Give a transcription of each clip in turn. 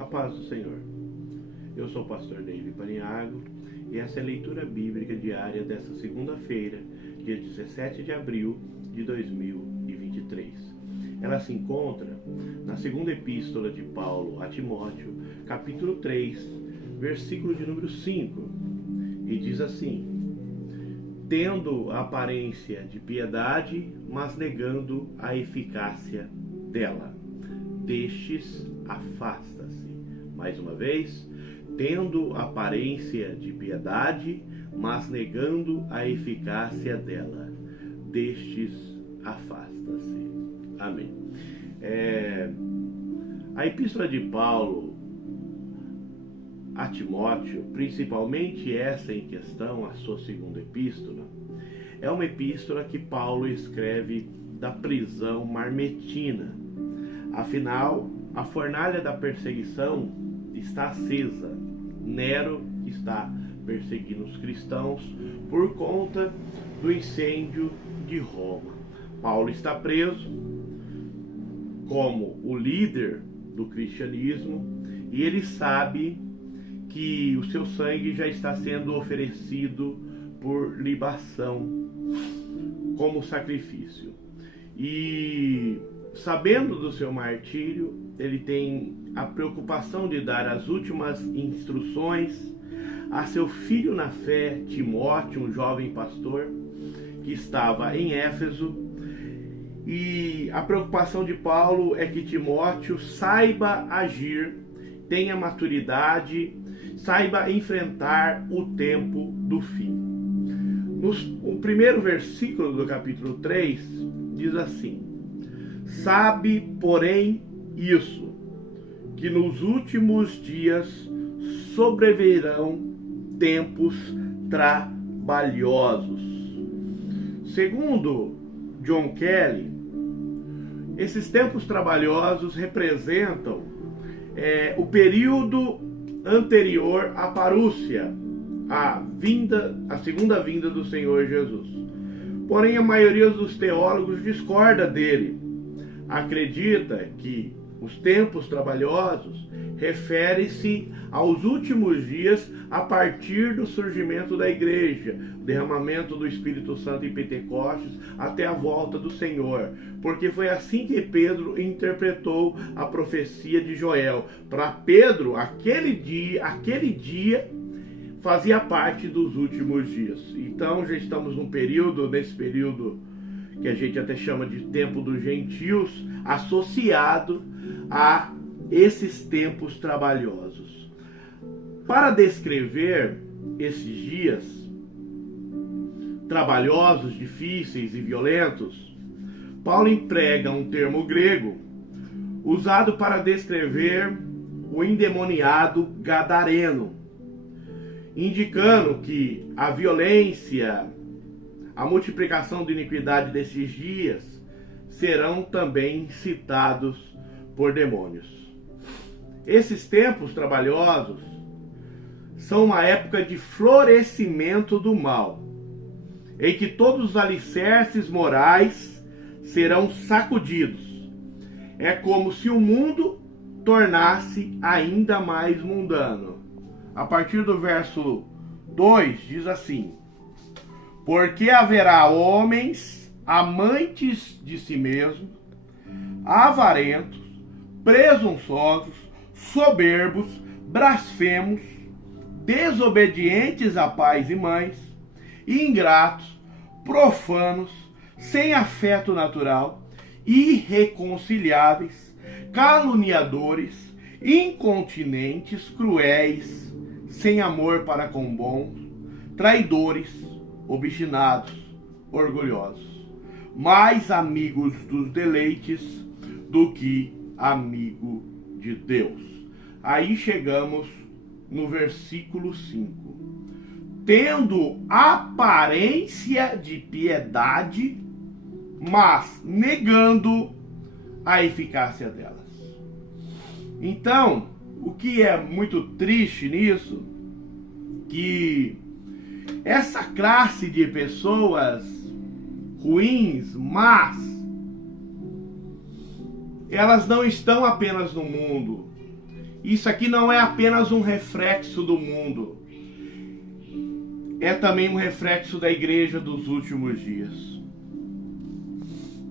A paz do Senhor. Eu sou o pastor David Paniago e essa é a leitura bíblica diária desta segunda-feira, dia 17 de abril de 2023. Ela se encontra na segunda epístola de Paulo a Timóteo, capítulo 3, versículo de número 5, e diz assim: tendo a aparência de piedade, mas negando a eficácia dela, destes afasta-se. Mais uma vez, tendo aparência de piedade, mas negando a eficácia dela, destes afasta-se. Amém. A epístola de Paulo a Timóteo, principalmente essa em questão, a sua segunda epístola, é uma epístola que Paulo escreve da prisão marmetina. Afinal, a fornalha da perseguição está acesa. Nero está perseguindo os cristãos por conta do incêndio de Roma. Paulo está preso como o líder do cristianismo e ele sabe que o seu sangue já está sendo oferecido por libação como sacrifício. E sabendo do seu martírio, ele tem a preocupação de dar as últimas instruções a seu filho na fé, Timóteo, um jovem pastor que estava em Éfeso. E a preocupação de Paulo é que Timóteo saiba agir, tenha maturidade, saiba enfrentar o tempo do fim. O primeiro versículo do capítulo 3 diz assim: sabe, porém, isso, que nos últimos dias sobrevirão tempos trabalhosos. Segundo John Kelly, esses tempos trabalhosos representam o período anterior à parúcia, a segunda vinda do Senhor Jesus. Porém, a maioria dos teólogos discorda dele. Acredita que os tempos trabalhosos refere-se aos últimos dias a partir do surgimento da igreja, o derramamento do Espírito Santo em Pentecostes até a volta do Senhor, porque foi assim que Pedro interpretou a profecia de Joel. Para Pedro, aquele dia fazia parte dos últimos dias. Então já estamos nesse período que a gente até chama de tempo dos gentios, associado a esses tempos trabalhosos. Para descrever esses dias trabalhosos, difíceis e violentos, Paulo emprega um termo grego usado para descrever o endemoniado gadareno, indicando que a violência, a multiplicação de iniquidade desses dias serão também citados por demônios. Esses tempos trabalhosos são uma época de florescimento do mal, em que todos os alicerces morais serão sacudidos. É como se o mundo tornasse ainda mais mundano. A partir do verso 2 diz assim: porque haverá homens amantes de si mesmos, avarentos, presunçosos, soberbos, blasfemos, desobedientes a pais e mães, ingratos, profanos, sem afeto natural, irreconciliáveis, caluniadores, incontinentes, cruéis, sem amor para com bons, traidores, obstinados, orgulhosos, mais amigos dos deleites do que amigo de Deus. Aí chegamos no versículo 5. Tendo aparência de piedade, mas negando a eficácia delas. Então, o que é muito triste nisso, que essa classe de pessoas ruins, mas elas não estão apenas no mundo. Isso aqui não é apenas um reflexo do mundo, é também um reflexo da igreja dos últimos dias.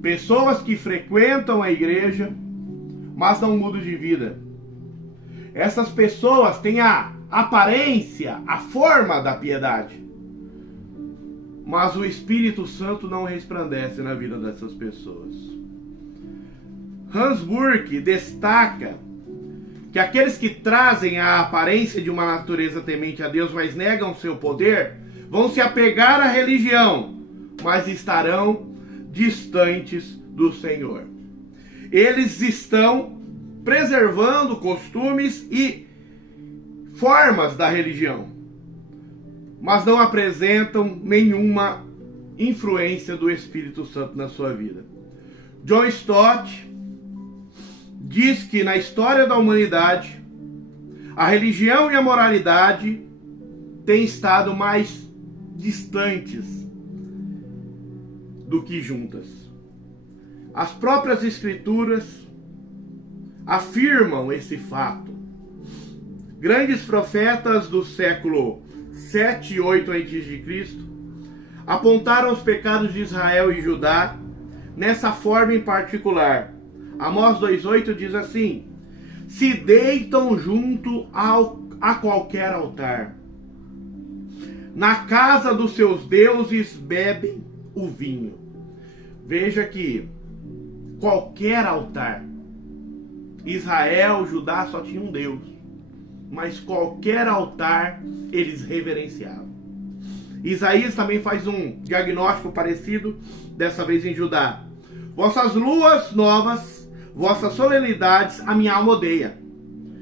Pessoas que frequentam a igreja, mas não mudam de vida. Essas pessoas têm a aparência, a forma da piedade, mas o Espírito Santo não resplandece na vida dessas pessoas. Hans Burke destaca que aqueles que trazem a aparência de uma natureza temente a Deus, mas negam seu poder, vão se apegar à religião, mas estarão distantes do Senhor. Eles estão preservando costumes e formas da religião, mas não apresentam nenhuma influência do Espírito Santo na sua vida. John Stott diz que na história da humanidade, a religião e a moralidade têm estado mais distantes do que juntas. As próprias Escrituras afirmam esse fato. Grandes profetas do século 7 e 8 a.C. apontaram os pecados de Israel e Judá nessa forma em particular. Amós 2,8 diz assim: se deitam junto a qualquer altar, na casa dos seus deuses bebem o vinho. Veja que qualquer altar, Israel, Judá só tinha um Deus, mas qualquer altar eles reverenciavam. Isaías também faz um diagnóstico parecido, dessa vez em Judá. Vossas luas novas, vossas solenidades, a minha alma odeia.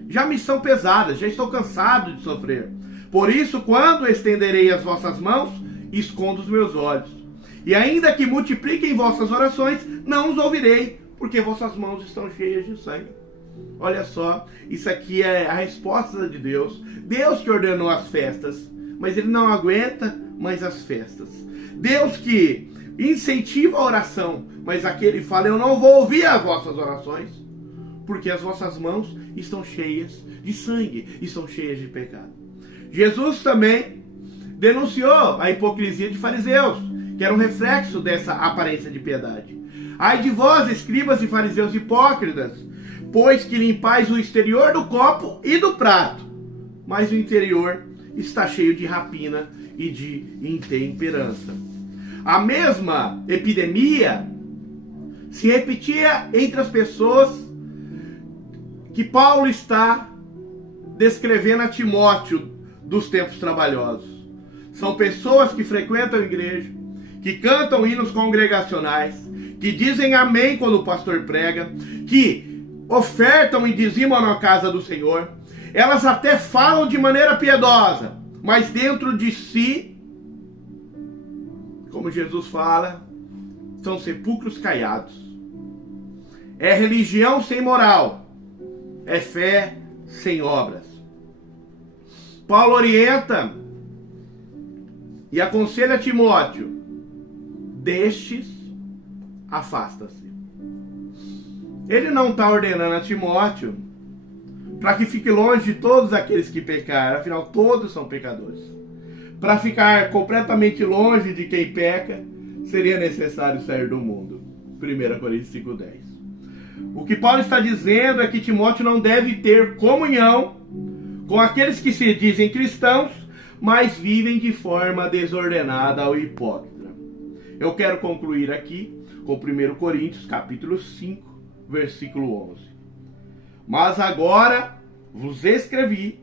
Já me são pesadas, já estou cansado de sofrer. Por isso, quando estenderei as vossas mãos, escondo os meus olhos. E ainda que multipliquem vossas orações, não os ouvirei, porque vossas mãos estão cheias de sangue. Olha só, isso aqui é a resposta de Deus. Deus que ordenou as festas, mas ele não aguenta mais as festas. Deus que incentiva a oração, mas aquele fala: eu não vou ouvir as vossas orações, porque as vossas mãos estão cheias de sangue, estão cheias de pecado. Jesus também denunciou a hipocrisia de fariseus, que era um reflexo dessa aparência de piedade. Ai de vós, escribas e fariseus hipócritas, pois que limpais o exterior do copo e do prato, mas o interior está cheio de rapina e de intemperança. A mesma epidemia se repetia entre as pessoas que Paulo está descrevendo a Timóteo dos tempos trabalhosos. São pessoas que frequentam a igreja, que cantam hinos congregacionais, que dizem amém quando o pastor prega, que ofertam e dizimam na casa do Senhor. Elas até falam de maneira piedosa, mas dentro de si, como Jesus fala, são sepulcros caiados. É religião sem moral, é fé sem obras. Paulo orienta e aconselha Timóteo: destes, afasta-se. Ele não está ordenando a Timóteo para que fique longe de todos aqueles que pecaram, afinal todos são pecadores. Para ficar completamente longe de quem peca, seria necessário sair do mundo. 1 Coríntios 5,10. O que Paulo está dizendo é que Timóteo não deve ter comunhão com aqueles que se dizem cristãos, mas vivem de forma desordenada ou hipócrita. Eu quero concluir aqui com 1 Coríntios capítulo 5, versículo 11. Mas agora vos escrevi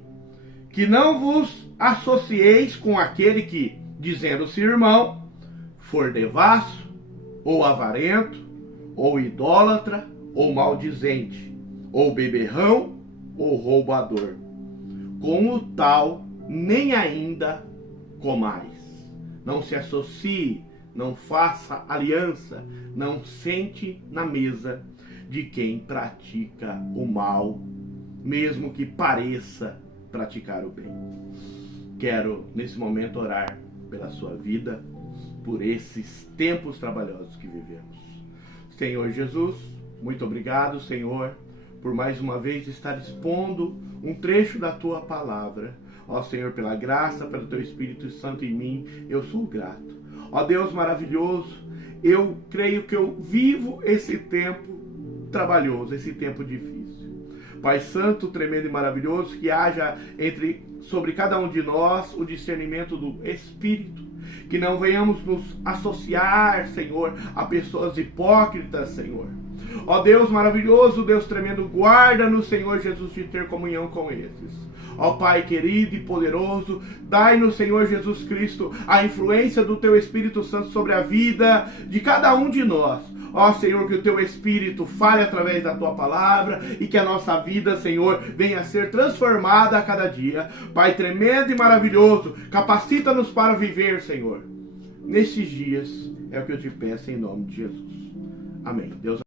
que não vos associeis com aquele que, dizendo-se irmão, for devasso, ou avarento, ou idólatra, ou maldizente, ou beberrão, ou roubador. Com o tal, nem ainda comais. Não se associe, não faça aliança, não sente na mesa de quem pratica o mal, mesmo que pareça praticar o bem. Quero, nesse momento, orar pela sua vida, por esses tempos trabalhosos que vivemos. Senhor Jesus, muito obrigado, Senhor, por mais uma vez estar expondo um trecho da tua palavra. Ó Senhor, pela graça, pelo teu Espírito Santo em mim, eu sou grato. Ó Deus maravilhoso, eu creio que eu vivo esse tempo trabalhoso, esse tempo difícil. Pai Santo, tremendo e maravilhoso, que haja sobre cada um de nós o discernimento do Espírito, que não venhamos nos associar, Senhor, a pessoas hipócritas, Senhor. Ó Deus maravilhoso, Deus tremendo, guarda-nos, Senhor Jesus, de ter comunhão com esses. Ó Pai querido e poderoso, dai-nos, Senhor Jesus Cristo, a influência do Teu Espírito Santo sobre a vida de cada um de nós. Ó Senhor, que o Teu Espírito fale através da Tua palavra e que a nossa vida, Senhor, venha a ser transformada a cada dia. Pai tremendo e maravilhoso, capacita-nos para viver, Senhor, nestes dias. É o que eu te peço em nome de Jesus. Amém. Deus